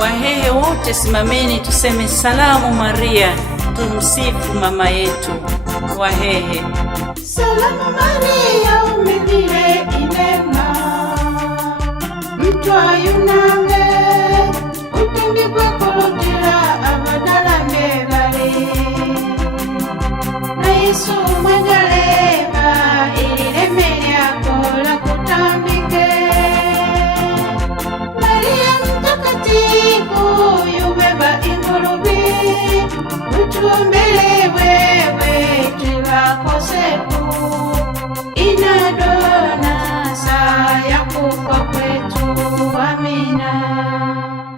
Wahehe wote simameni tuseme salamu Maria, tumsifu mama yetu. Wahehe. Salamu Maria, umevile inema, mtwa yuname, utembikwe kulutila abadala mebale. Na Yesu mwagaleba, ilileme lyako la kutambike. Maria mtakatifu, yubeba ingulubi, utuombele